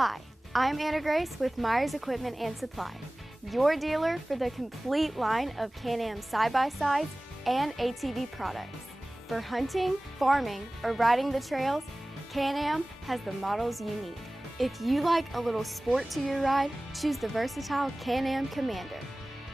Hi, I'm Anna Grace with Myers Equipment and Supply, your dealer for the complete line of Can-Am side-by-sides and ATV products. For hunting, farming, or riding the trails, Can-Am has the models you need. If you like a little sport to your ride, choose the versatile Can-Am Commander.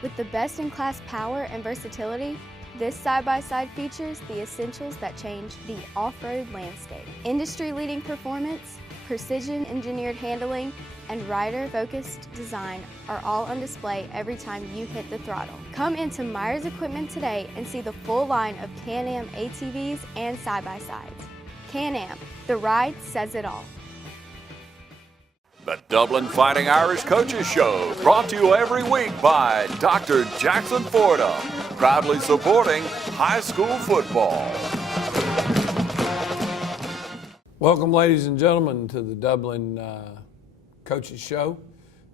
With the best-in-class power and versatility, this side-by-side features the essentials that change the off-road landscape. Industry-leading performance, precision-engineered handling, and rider-focused design are all on display every time you hit the throttle. Come into Myers Equipment today and see the full line of Can-Am ATVs and side-by-sides. Can-Am, the ride says it all. The Dublin Fighting Irish Coaches Show, brought to you every week by Dr. Jackson Fordham, proudly supporting high school football. Welcome, ladies and gentlemen, to the Dublin Coaches Show.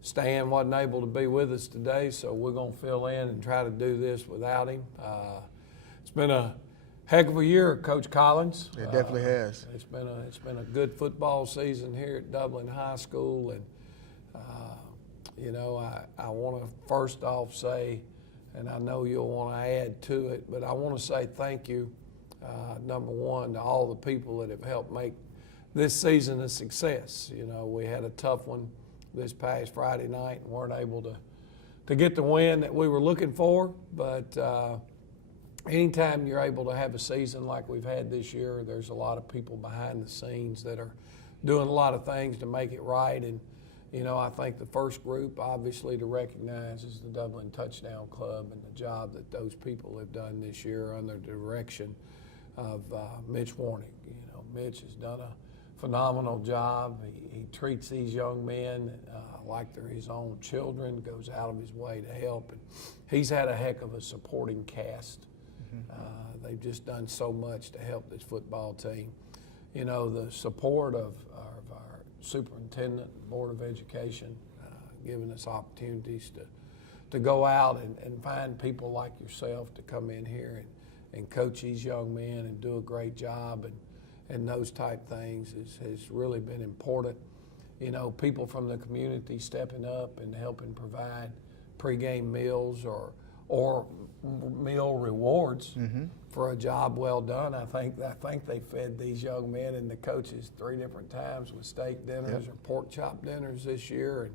Stan wasn't able to be with us today, so we're going to fill in and try to do this without him. It's been a heck of a year, Coach Collins. It definitely has. It's been a good football season here at Dublin High School, and I want to first off say, and I know you'll want to add to it, but I want to say thank you, number one, to all the people that have helped make this season a success. You know, we had a tough one this past Friday night and weren't able to get the win that we were looking for, but anytime you're able to have a season like we've had this year, there's a lot of people behind the scenes that are doing a lot of things to make it right. And, you know, I think the first group, obviously, to recognize is the Dublin Touchdown Club and the job that those people have done this year under the direction of Mitch Warnick. You know, Mitch has done a phenomenal job. He treats these young men like they're his own children, goes out of his way to help. And he's had a heck of a supporting cast. They've just done so much to help this football team. You know, the support of our superintendent, Board of Education, giving us opportunities to go out and find people like yourself to come in here and coach these young men and do a great job and those type things has really been important. You know, people from the community stepping up and helping provide pregame meals or meal rewards for a job well done. I think they fed these young men and the coaches 3 different times with steak dinners or pork chop dinners this year, and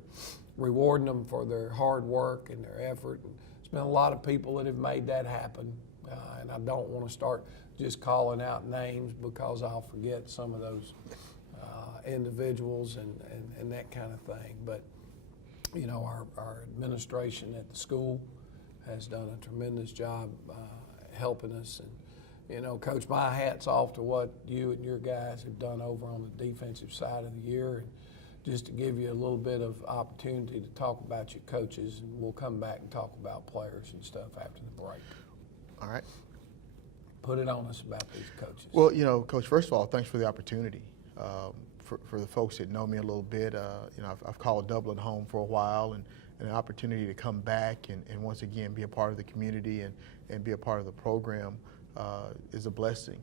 rewarding them for their hard work and their effort. And there's been a lot of people that have made that happen, and I don't want to start just calling out names because I'll forget some of those individuals and that kind of thing. But, you know, our administration at the school has done a tremendous job helping us. And, you know, Coach, my hat's off to what you and your guys have done over on the defensive side of the year. And just to give you a little bit of opportunity to talk about your coaches, and we'll come back and talk about players and stuff after the break. All right. Put it on us about these coaches. Well, you know, Coach, first of all, thanks for the opportunity. For the folks that know me a little bit, you know, I've called Dublin home for a while, and an opportunity to come back and once again be a part of the community and be a part of the program is a blessing.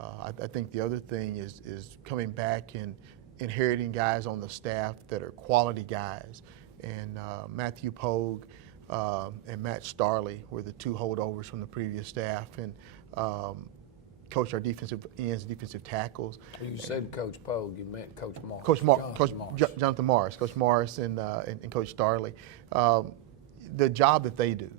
I think the other thing is coming back and inheriting guys on the staff that are quality guys. And Matthew Pogue and Matt Starley were the 2 holdovers from the previous staff, and coach our defensive ends, defensive tackles. You said Coach Pogue, you meant Coach Morris. Jonathan Morris, Coach Morris and Coach Starley. The job that they do.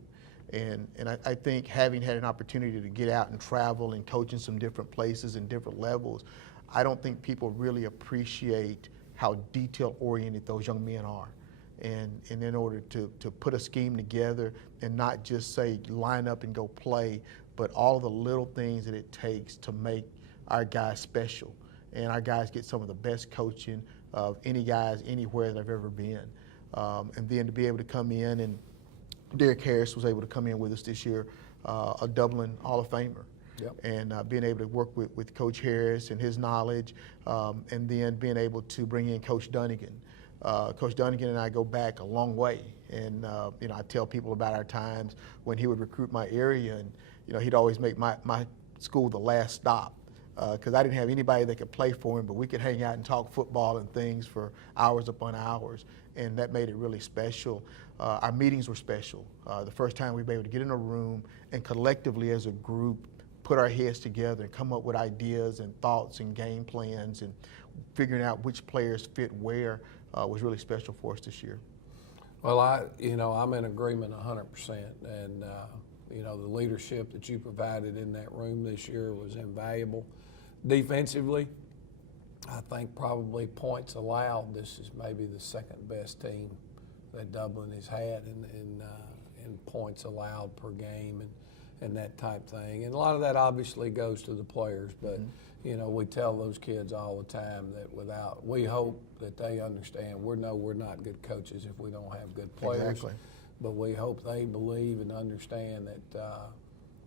And I think having had an opportunity to get out and travel and coach in some different places and different levels, I don't think people really appreciate how detail-oriented those young men are. And in order to put a scheme together and not just say line up and go play, but all the little things that it takes to make our guys special. And our guys get some of the best coaching of any guys anywhere that I've ever been. And then to be able to come in, and Derek Harris was able to come in with us this year, a Dublin Hall of Famer. Yep. And being able to work with Coach Harris and his knowledge, and then being able to bring in Coach Dunnigan. Coach Dunnigan and I go back a long way, and you know, I tell people about our times when he would recruit my area, and you know, he'd always make my school the last stop because I didn't have anybody that could play for him, but we could hang out and talk football and things for hours upon hours, and that made it really special. Our meetings were special. The first time we were able to get in a room and collectively as a group put our heads together and come up with ideas and thoughts and game plans and figuring out which players fit where was really special for us this year. Well, I'm in agreement 100%, and the leadership that you provided in that room this year was invaluable. Defensively, I think probably points allowed, this is maybe the second best team that Dublin has had in points allowed per game and that type thing. And a lot of that obviously goes to the players, but we tell those kids all the time that we hope that they understand we're not good coaches if we don't have good players. Exactly. But we hope they believe and understand that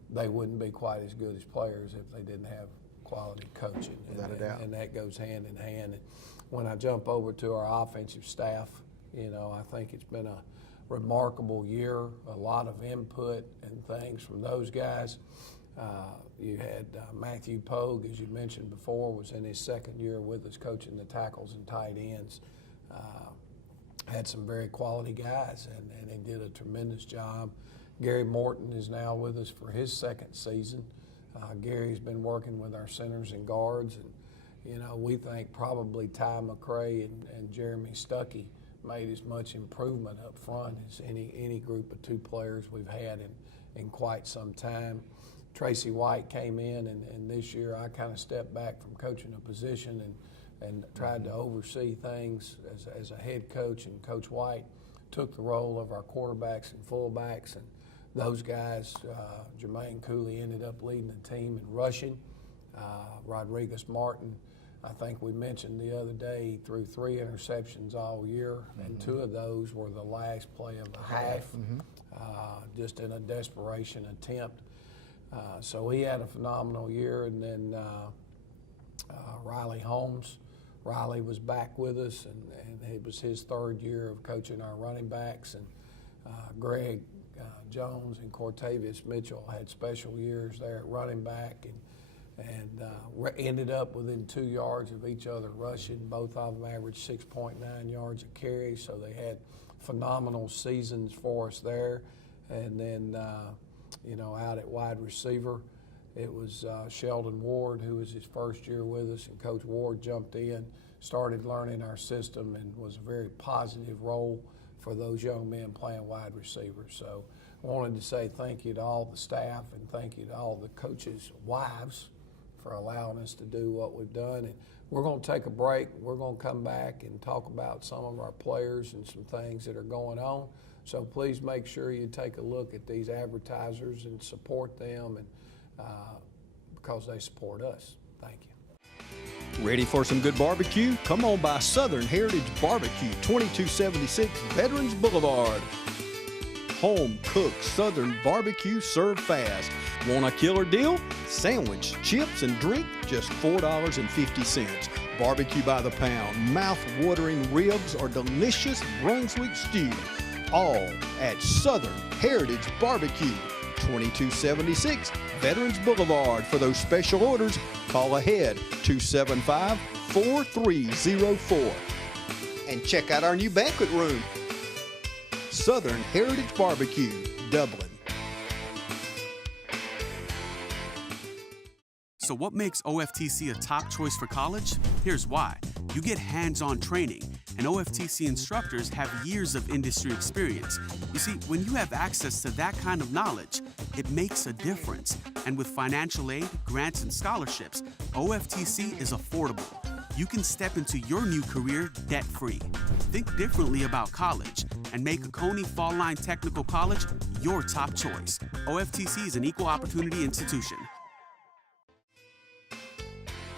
they wouldn't be quite as good as players if they didn't have quality coaching. Without a doubt. And that goes hand in hand. And when I jump over to our offensive staff, I think it's been a remarkable year, a lot of input and things from those guys. You had Matthew Pogue, as you mentioned before, was in his second year with us coaching the tackles and tight ends. Had some very quality guys, and he did a tremendous job. Gary Morton is now with us for his second season. Gary's been working with our centers and guards, and we think probably Ty McCray and Jeremy Stuckey made as much improvement up front as any group of two players we've had in quite some time. Tracy White came in, and this year I kind of stepped back from coaching a position and tried to oversee things as a head coach, and Coach White took the role of our quarterbacks and fullbacks, and those guys, Jermaine Cooley ended up leading the team in rushing. Rodriguez Martin, I think we mentioned the other day, he threw 3 interceptions all year, and 2 of those were the last play of the half, just in a desperation attempt. So he had a phenomenal year, and then Riley Holmes. Riley was back with us, and it was his 3rd year of coaching our running backs, and Greg Jones and Cortavius Mitchell had special years there at running back, and ended up within 2 yards of each other rushing. Both of them averaged 6.9 yards a carry, so they had phenomenal seasons for us there. And then, out at wide receiver, it was Sheldon Ward, who was his first year with us, and Coach Ward jumped in, started learning our system, and was a very positive role for those young men playing wide receiver. So I wanted to say thank you to all the staff, and thank you to all the coaches' wives for allowing us to do what we've done. And we're going to take a break. We're going to come back and talk about some of our players and some things that are going on. So please make sure you take a look at these advertisers and support them, and because they support us. Thank you. Ready for some good barbecue? Come on by Southern Heritage Barbecue, 2276 Veterans Boulevard. Home cooked Southern barbecue served fast. Want a killer deal? Sandwich, chips, and drink, just $4.50. Barbecue by the pound, mouth-watering ribs, or delicious Brunswick stew. All at Southern Heritage Barbecue, 2276 Veterans Boulevard. For those special orders, call ahead, 275-4304. And check out our new banquet room. Southern Heritage Barbecue, Dublin. So what makes OFTC a top choice for college? Here's why. You get hands-on training, and OFTC instructors have years of industry experience. You see, when you have access to that kind of knowledge, it makes a difference. And with financial aid, grants, and scholarships, OFTC is affordable. You can step into your new career debt-free. Think differently about college and make Coney Fall Line Technical College your top choice. OFTC is an equal opportunity institution.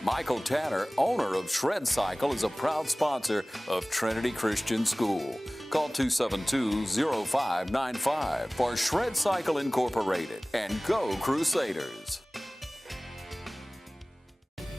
Michael Tanner, owner of Shred Cycle, is a proud sponsor of Trinity Christian School. Call 272-0595 for Shred Cycle Incorporated, and go Crusaders.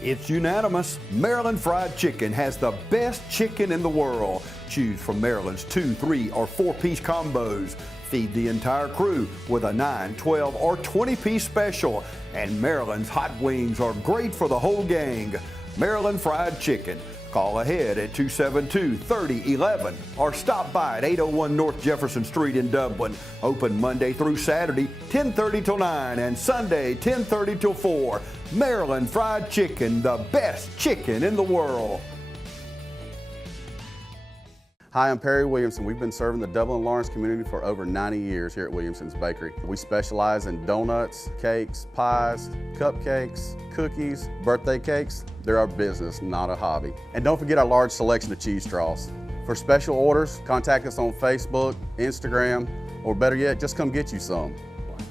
It's unanimous. Maryland Fried Chicken has the best chicken in the world. Choose from Maryland's 2, 3, or 4-piece combos. Feed the entire crew with a 9, 12, or 20-piece special. And Maryland's hot wings are great for the whole gang. Maryland Fried Chicken. Call ahead at 272-3011 or stop by at 801 North Jefferson Street in Dublin. Open Monday through Saturday, 10:30 till 9, and Sunday, 10:30 till 4. Maryland Fried Chicken, the best chicken in the world. Hi, I'm Perry Williamson. We've been serving the Dublin and Lawrence community for over 90 years here at Williamson's Bakery. We specialize in donuts, cakes, pies, cupcakes, cookies, birthday cakes. They're our business, not a hobby. And don't forget our large selection of cheese straws. For special orders, contact us on Facebook, Instagram, or better yet, just come get you some.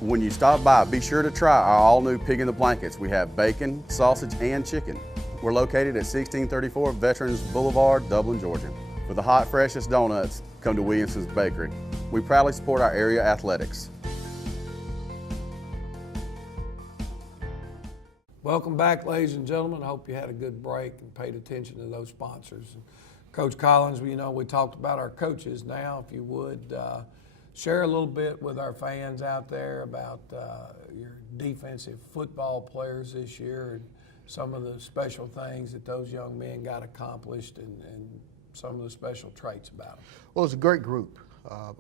When you stop by, be sure to try our all-new Pig in the Blankets. We have bacon, sausage, and chicken. We're located at 1634 Veterans Boulevard, Dublin, Georgia. For the hot, freshest donuts, come to Williamson's Bakery. We proudly support our area athletics. Welcome back, ladies and gentlemen. I hope you had a good break and paid attention to those sponsors. Coach Collins, we talked about our coaches. Now, if you would, share a little bit with our fans out there about your defensive football players this year and some of the special things that those young men got accomplished and some of the special traits about them. Well, it's a great group.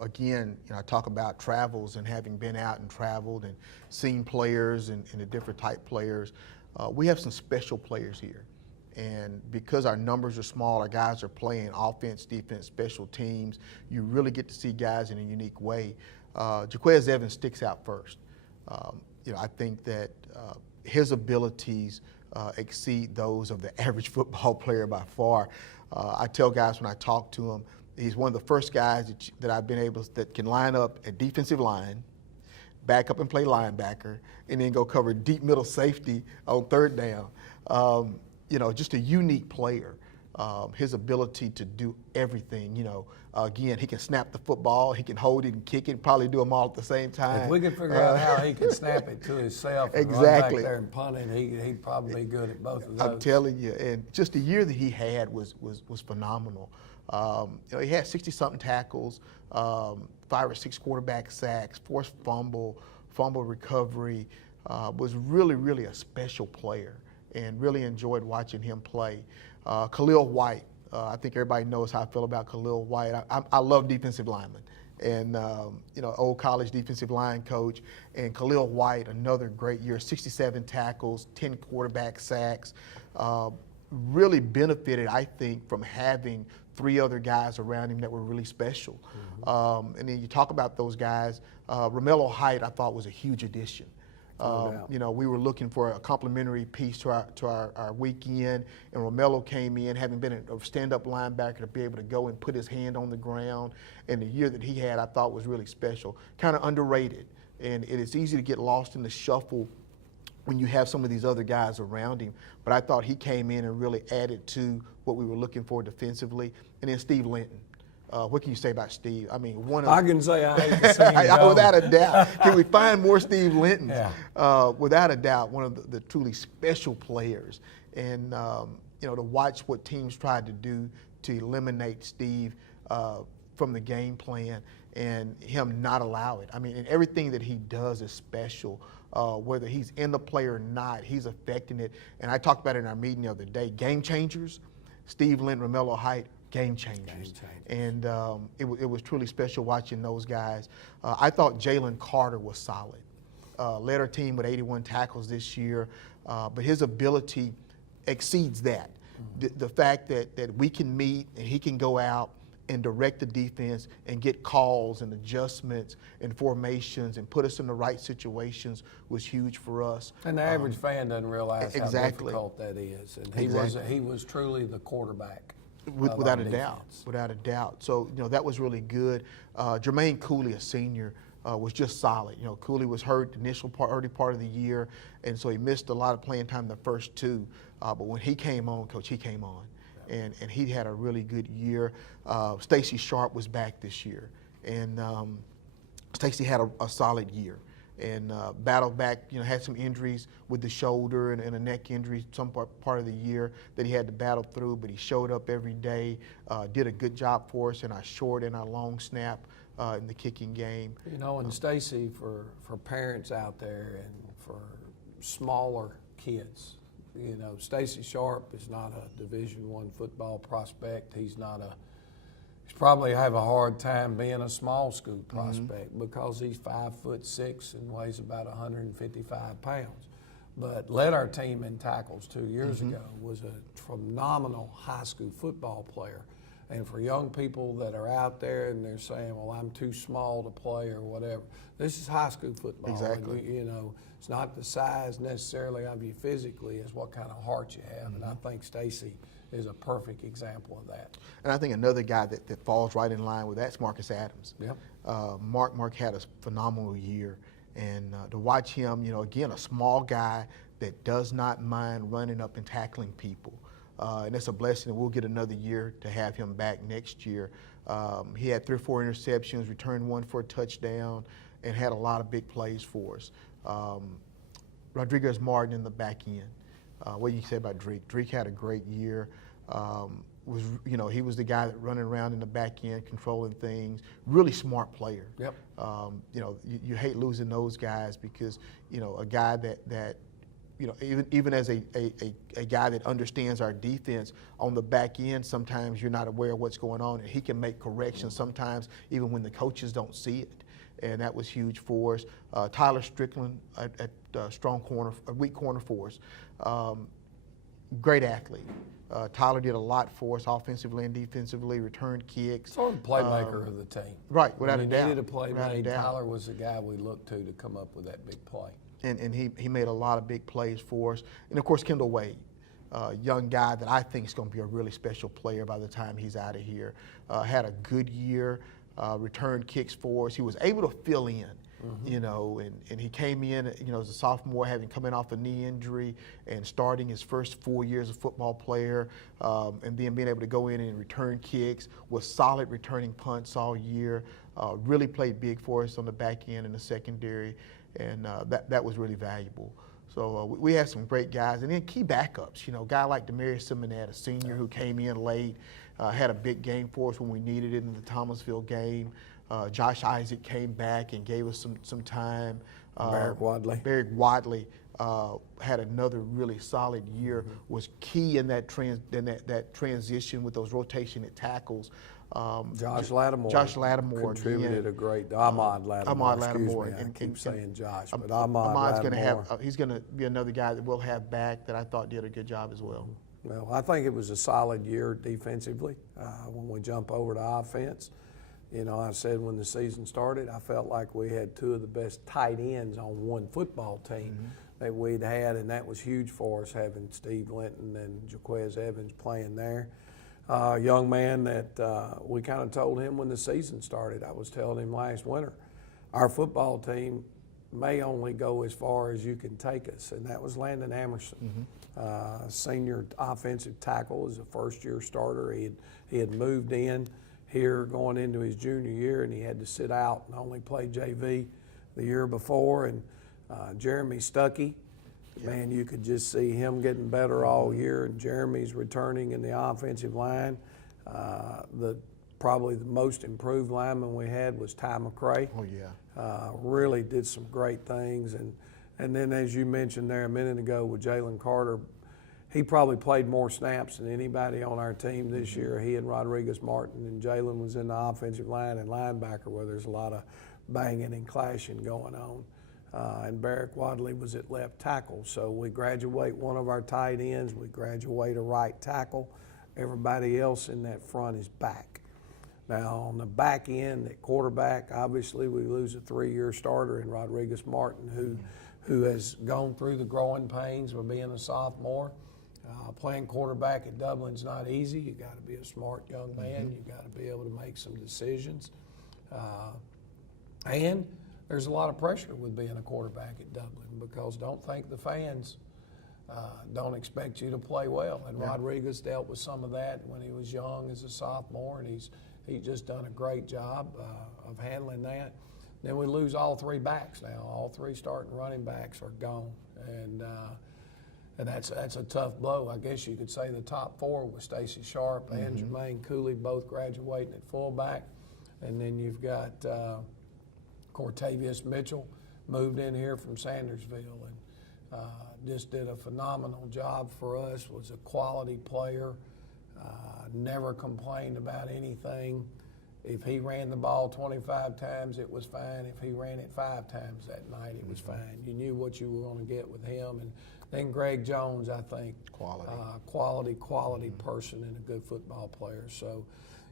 Again, I talk about travels and having been out and traveled and seen players and the different type players. We have some special players here. And because our numbers are small, our guys are playing offense, defense, special teams, you really get to see guys in a unique way. Jaquez Evans sticks out first. I think that his abilities exceed those of the average football player by far. I tell guys when I talk to him, he's one of the first guys that I've been able that can line up at defensive line, back up and play linebacker, and then go cover deep middle safety on third down. Just a unique player. His ability to do everything, again, he can snap the football, he can hold it and kick it, probably do them all at the same time. If we could figure out how he could snap it to himself and run back there and punt it, he'd probably be good at both of those. I'm telling you, and just the year that he had was phenomenal. He had 60-something tackles, 5 or 6 quarterback sacks, forced fumble recovery, was really, really a special player and really enjoyed watching him play. Khalil White, I think everybody knows how I feel about Khalil White. I love defensive linemen and, old college defensive line coach. And Khalil White, another great year, 67 tackles, 10 quarterback sacks. Really benefited, I think, from having 3 other guys around him that were really special. Mm-hmm. And then you talk about those guys. Romello Height, I thought, was a huge addition. We were looking for a complimentary piece to our weekend, and Romello came in, having been a stand-up linebacker, to be able to go and put his hand on the ground. And the year that he had, I thought, was really special, kind of underrated. And it is easy to get lost in the shuffle when you have some of these other guys around him. But I thought he came in and really added to what we were looking for defensively. And then Steve Linton. What can you say about Steve? I mean, I can say I hate to see him go. Without a doubt. Can we find more Steve Lintons? Yeah. Without a doubt, one of the truly special players. And, to watch what teams tried to do to eliminate Steve from the game plan and him not allow it. I mean, and everything that he does is special. Whether he's in the play or not, he's affecting it. And I talked about it in our meeting the other day. Game changers, Steve Linton, Romello Height, game changers. And it was truly special watching those guys. I thought Jalen Carter was solid. Led our team with 81 tackles this year, but his ability exceeds that. Mm-hmm. The fact that we can meet and he can go out and direct the defense and get calls and adjustments and formations and put us in the right situations was huge for us. And the average fan doesn't realize how difficult that is. And he was truly the quarterback. Without a doubt. So, that was really good. Jermaine Cooley, a senior, was just solid. Cooley was hurt early part of the year, and so he missed a lot of playing time the first 2. But when he came on, Coach, he came on. And he had a really good year. Stacy Sharp was back this year, and Stacy had a solid year. And battled back, had some injuries with the shoulder and a neck injury some part of the year that he had to battle through, but he showed up every day, did a good job for us in our short and our long snap in the kicking game. You know, and Stacy, for parents out there and for smaller kids, you know, Stacy Sharp is not a Division I football prospect. He's probably have a hard time being a small school prospect because he's 5'6" and weighs about 155 pounds. But led our team in tackles 2 years ago, was a phenomenal high school football player. And for young people that are out there and they're saying, well, I'm too small to play or whatever, this is high school football. Exactly. And you know, it's not the size necessarily of you physically, it's what kind of heart you have. And I think Stacy is a perfect example of that. And I think another guy that falls right in line with that's Marcus Adams. Yep. Mark had a phenomenal year. And to watch him, you know, again, a small guy that does not mind running up and tackling people. And it's a blessing, and we'll get another year to have him back next year. He had 3 or 4 interceptions, returned 1 for a touchdown, and had a lot of big plays for us. Rodriguez Martin in the back end. What do you say about Drake? Drake had a great year. He was the guy that running around in the back end, controlling things. Really smart player. Yep. You hate losing those guys because, you know, a guy that you know, even as a guy that understands our defense on the back end, sometimes you're not aware of what's going on, and he can make corrections sometimes even when the coaches don't see it, and that was huge for us. Tyler Strickland at strong corner, a weak corner for us. Great athlete. Tyler did a lot for us offensively and defensively, returned kicks. Sort of the playmaker of the team. Right, without a doubt. We needed a playmaker. doubt. Tyler was the guy we looked to come up with that big play. And he made a lot of big plays for us. And of course, Kendall Wade, young guy that I think is going to be a really special player by the time he's out of here. Had a good year, returned kicks for us. He was able to fill in, you know, and he came in, you know, as a sophomore, having come in off a knee injury and starting his first 4 years of football player, and then being able to go in and return kicks, was solid returning punts all year. Really played big for us on the back end and the secondary. And that was really valuable. So we had some great guys. And then key backups, you know, a guy like Demarius Simonette, a senior who came in late, had a big game for us when we needed it in the Thomasville game. Josh Isaac came back and gave us some time. Barrick Wadley had another really solid year, was key in that transition with those rotation at tackles. Josh Lattimore contributed a great. Ahmad Lattimore. I keep saying Josh, but Ahmad's going to have. He's going to be another guy that we'll have back that I thought did a good job as well. Well, I think it was a solid year defensively. When we jump over to offense, you know, I said when the season started, I felt like we had 2 of the best tight ends on one football team that we'd had, and that was huge for us, having Steve Linton and Jaquez Evans playing there. Young man that we kind of told him when the season started. I was telling him last winter, our football team may only go as far as you can take us, and that was Landon Amerson, senior offensive tackle, as a first-year starter. He had moved in here going into his junior year, and he had to sit out and only play JV the year before. And Jeremy Stuckey, man, you could just see him getting better all year, and Jeremy's returning in the offensive line. Probably the most improved lineman we had was Ty McCray. Oh, yeah. Really did some great things. And then, as you mentioned there a minute ago with Jalen Carter, he probably played more snaps than anybody on our team this year. He and Rodriguez Martin, and Jalen was in the offensive line and linebacker, where there's a lot of banging and clashing going on. And Barrick Wadley was at left tackle. So we graduate one of our tight ends, we graduate a right tackle. Everybody else in that front is back. Now on the back end, at quarterback, obviously we lose a 3-year starter in Rodriguez Martin, who has gone through the growing pains of being a sophomore. Playing quarterback at Dublin's not easy. You got to be a smart young man. You got to be able to make some decisions. And there's a lot of pressure with being a quarterback at Dublin, because don't think the fans don't expect you to play well. And Rodriguez dealt with some of that when he was young as a sophomore, and he's just done a great job of handling that. Then we lose all 3 backs now. All 3 starting running backs are gone, and that's a tough blow. I guess you could say the top 4 with Stacy Sharp and Jermaine Cooley both graduating at fullback. And then you've got Cortavius Mitchell, moved in here from Sandersville and just did a phenomenal job for us, was a quality player, never complained about anything. If he ran the ball 25 times, it was fine. If he ran it 5 times that night, it was fine. You knew what you were going to get with him. And then Greg Jones, I think, quality person and a good football player. So,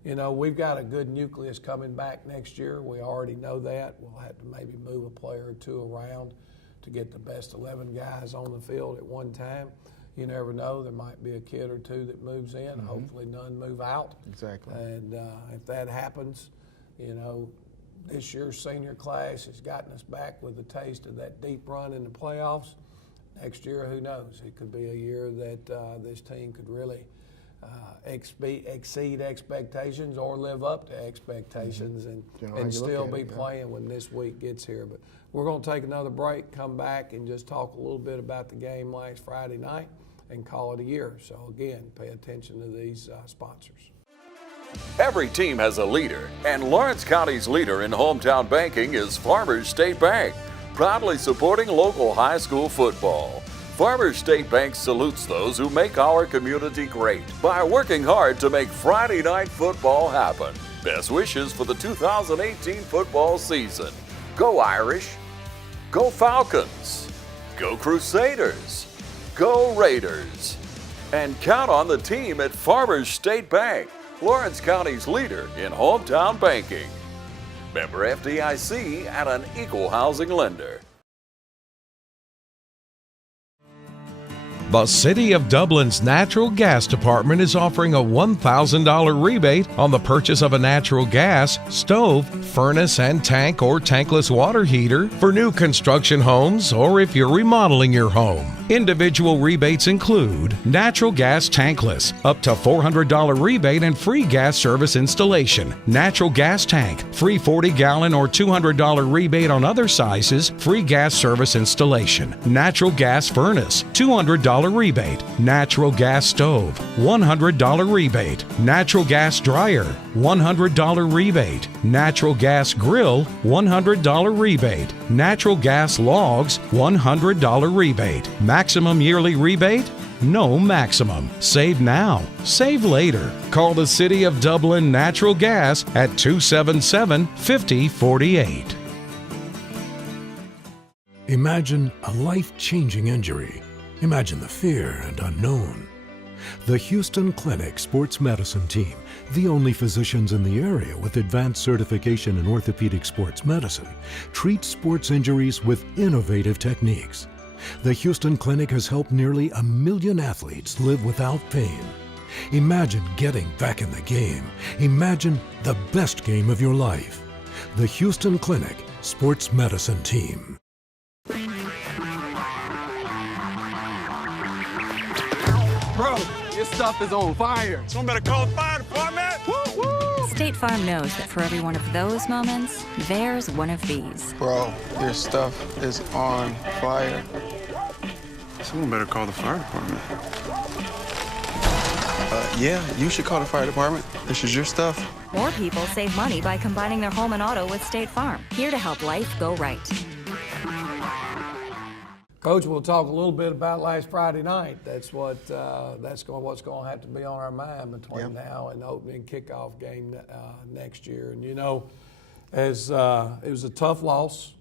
you know, we've got a good nucleus coming back next year. We already know that. We'll have to maybe move a player or two around to get the best 11 guys on the field at one time. You never know. There might be a kid or two that moves in. Hopefully none move out. Exactly. And if that happens, you know, this year's senior class has gotten us back with a taste of that deep run in the playoffs. Next year, who knows? It could be a year that this team could really exceed expectations or live up to expectations and still be playing when this week gets here. But we're going to take another break, come back, and just talk a little bit about the game last Friday night and call it a year. So again, pay attention to these sponsors. Every team has a leader, and Lawrence County's leader in hometown banking is Farmers State Bank, proudly supporting local high school football. Farmers State Bank salutes those who make our community great by working hard to make Friday night football happen. Best wishes for the 2018 football season. Go Irish, go Falcons, go Crusaders, go Raiders. And count on the team at Farmers State Bank, Lawrence County's leader in hometown banking. Member FDIC and an equal housing lender. The City of Dublin's Natural Gas Department is offering a $1,000 rebate on the purchase of a natural gas, stove, furnace and tank or tankless water heater for new construction homes or if you're remodeling your home. Individual rebates include natural gas tankless, up to $400 rebate and free gas service installation. Natural gas tank, free 40-gallon or $200 rebate on other sizes, free gas service installation. Natural gas furnace, $200 rebate. Natural gas stove, $100 rebate. Natural gas dryer, $100 rebate. Natural gas grill, $100 rebate. Natural gas logs, $100 rebate. Maximum yearly rebate? No maximum. Save now. Save later. Call the City of Dublin Natural Gas at 277-5048. Imagine a life-changing injury. Imagine the fear and unknown. The Houston Clinic Sports Medicine Team, the only physicians in the area with advanced certification in orthopedic sports medicine, treats sports injuries with innovative techniques. The Houston Clinic has helped nearly 1 million athletes live without pain. Imagine getting back in the game. Imagine the best game of your life. The Houston Clinic Sports Medicine Team. Bro, your stuff is on fire. Someone better call the fire department. Woo-woo. State Farm knows that for every one of those moments, there's one of these. Bro, your stuff is on fire. Someone better call the fire department. Yeah, you should call the fire department. This is your stuff. More people save money by combining their home and auto with State Farm. Here to help life go right. Coach, we'll talk a little bit about last Friday night. That's what's going to have to be on our mind between now and the opening kickoff game next year. And you know, as it was a tough loss,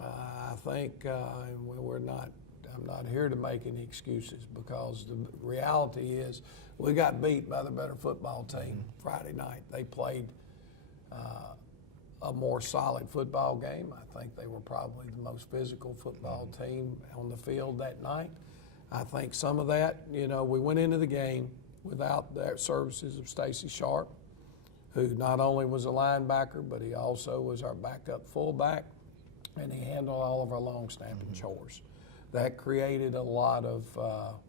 I think, and I'm not here to make any excuses because the reality is we got beat by the better football team Friday night. They played a more solid football game. I think they were probably the most physical football team on the field that night. I think some of that, you know, we went into the game without the services of Stacy Sharp, who not only was a linebacker, but he also was our backup fullback, and he handled all of our long snapping chores. That created a lot of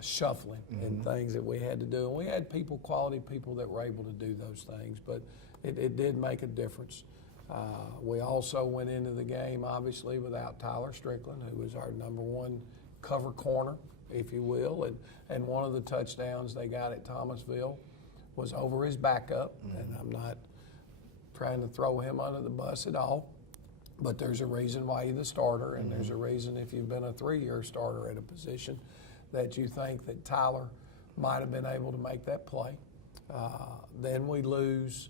shuffling and things that we had to do. And we had quality people that were able to do those things, but it did make a difference. We also went into the game, obviously, without Tyler Strickland, who was our #1 cover corner, if you will. And one of the touchdowns they got at Thomasville was over his backup. And I'm not trying to throw him under the bus at all. But there's a reason why you're the starter, and there's a reason if you've been a 3-year starter at a position that you think that Tyler might have been able to make that play. Then we lose,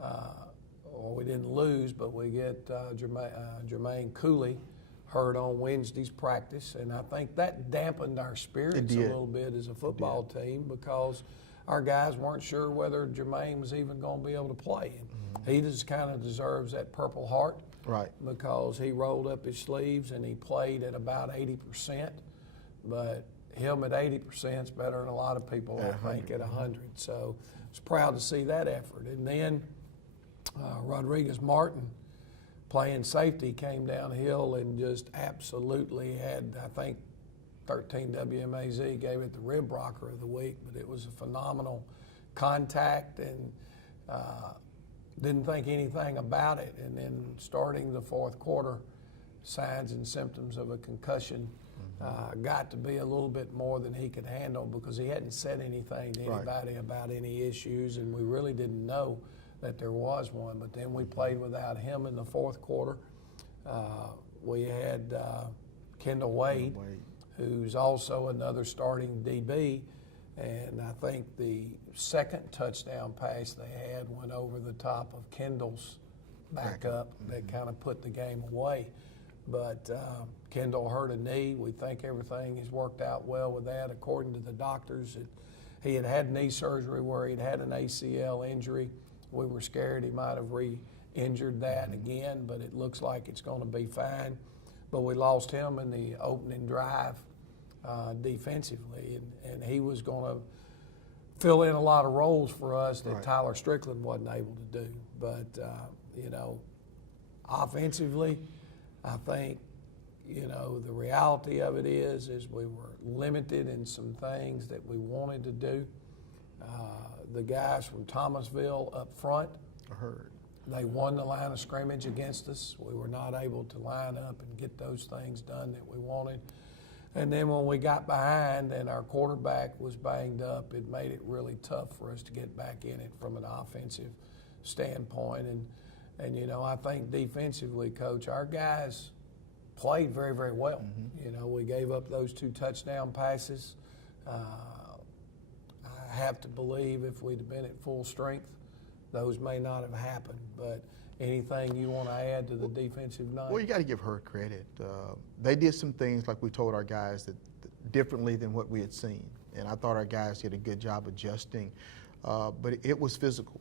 or we didn't lose, but we get Jermaine Cooley hurt on Wednesday's practice, and I think that dampened our spirits a little bit as a football team because our guys weren't sure whether Jermaine was even going to be able to play. And he just kind of deserves that Purple Heart. Right. Because he rolled up his sleeves and he played at about 80%, but him at 80% is better than a lot of people, I think, at 100. So I was proud to see that effort. And then Rodriguez Martin, playing safety, came downhill and just absolutely had, I think, 13 WMAZ gave it the rib rocker of the week, but it was a phenomenal contact and didn't think anything about it. And then starting the fourth quarter, signs and symptoms of a concussion got to be a little bit more than he could handle because he hadn't said anything to anybody about any issues, and we really didn't know that there was one. But then we played without him in the fourth quarter. We had Kendall Wade, who's also another starting DB, and I think the second touchdown pass they had went over the top of Kendall's backup that kind of put the game away. But Kendall hurt a knee. We think everything has worked out well with that. According to the doctors, he had knee surgery where he'd had an ACL injury. We were scared he might have re-injured that again, but it looks like it's going to be fine. But we lost him in the opening drive defensively, and he was going to fill in a lot of roles for us that Tyler Strickland wasn't able to do. But, offensively, I think, the reality of it is we were limited in some things that we wanted to do. The guys from Thomasville up front, they won the line of scrimmage against us. We were not able to line up and get those things done that we wanted. And then when we got behind and our quarterback was banged up, it made it really tough for us to get back in it from an offensive standpoint. And I think defensively, Coach, our guys played very, very well. We gave up those 2 touchdown passes. I have to believe if we'd have been at full strength, those may not have happened. But anything you want to add to the defensive night? Well, you got to give her credit. They did some things, like we told our guys, that differently than what we had seen. And I thought our guys did a good job adjusting. But it was physical.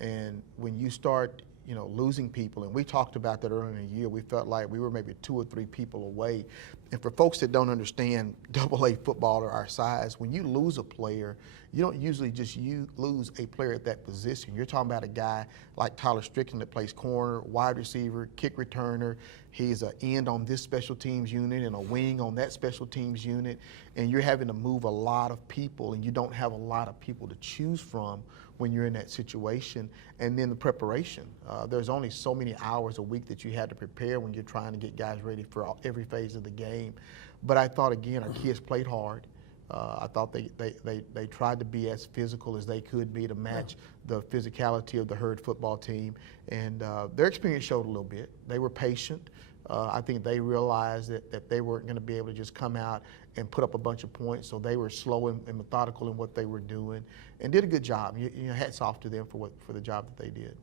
And when you start, losing people, and we talked about that earlier in the year, we felt like we were maybe 2 or 3 people away. And for folks that don't understand AA football or our size, when you lose a player, you don't usually just lose a player at that position. You're talking about a guy like Tyler Strickland that plays corner, wide receiver, kick returner. He's an end on this special teams unit and a wing on that special teams unit. And you're having to move a lot of people, and you don't have a lot of people to choose from when you're in that situation. And then the preparation. There's only so many hours a week that you had to prepare when you're trying to get guys ready for every phase of the game. But I thought, again, our kids played hard. I thought they tried to be as physical as they could be to match the physicality of the Herd football team. And their experience showed a little bit. They were patient. I think they realized that they weren't going to be able to just come out and put up a bunch of points, so they were slow and methodical in what they were doing and did a good job. Hats off to them for the job that they did.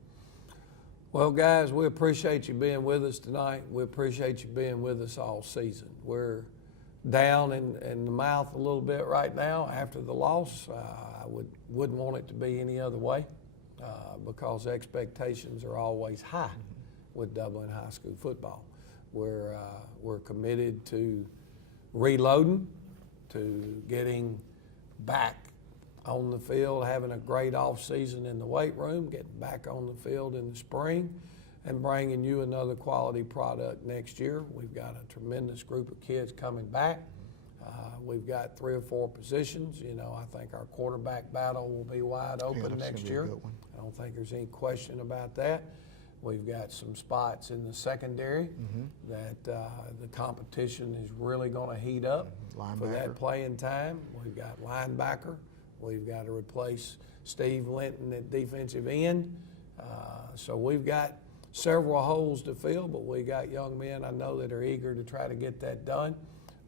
Well, guys, we appreciate you being with us tonight. We appreciate you being with us all season. We're down in the mouth a little bit right now after the loss. I wouldn't want it to be any other way because expectations are always high with Dublin high school football. We're committed to reloading, to getting back on the field, having a great off season in the weight room, getting back on the field in the spring, and bringing you another quality product next year. We've got a tremendous group of kids coming back. We've got 3 or 4 positions. I think our quarterback battle will be wide open next year. I don't think there's any question about that. We've got some spots in the secondary that the competition is really going to heat up for that playing time. We've got linebacker. We've got to replace Steve Linton at defensive end. So we've got several holes to fill, but we got young men I know that are eager to try to get that done.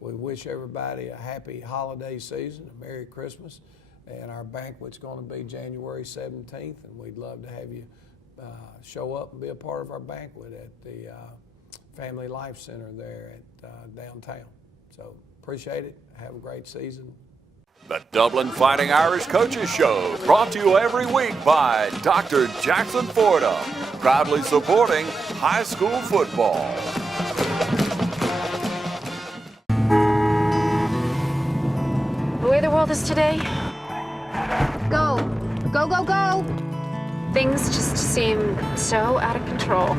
We wish everybody a happy holiday season, a Merry Christmas, and our banquet's going to be January 17th, and we'd love to have you show up and be a part of our banquet at the Family Life Center there at downtown. So appreciate it. Have a great season. The Dublin Fighting Irish Coaches Show, brought to you every week by Dr. Jackson Fordham, proudly supporting high school football. The way the world is today, go, go, go, go. Things just seem so out of control.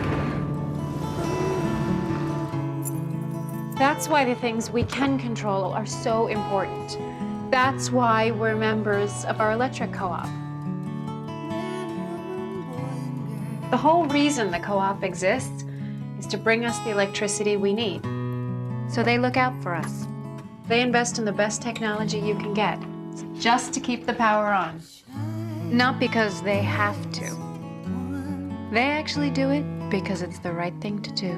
That's why the things we can control are so important. That's why we're members of our electric co-op. The whole reason the co-op exists is to bring us the electricity we need. So they look out for us. They invest in the best technology you can get, just to keep the power on. Not because they have to. They actually do it because it's the right thing to do.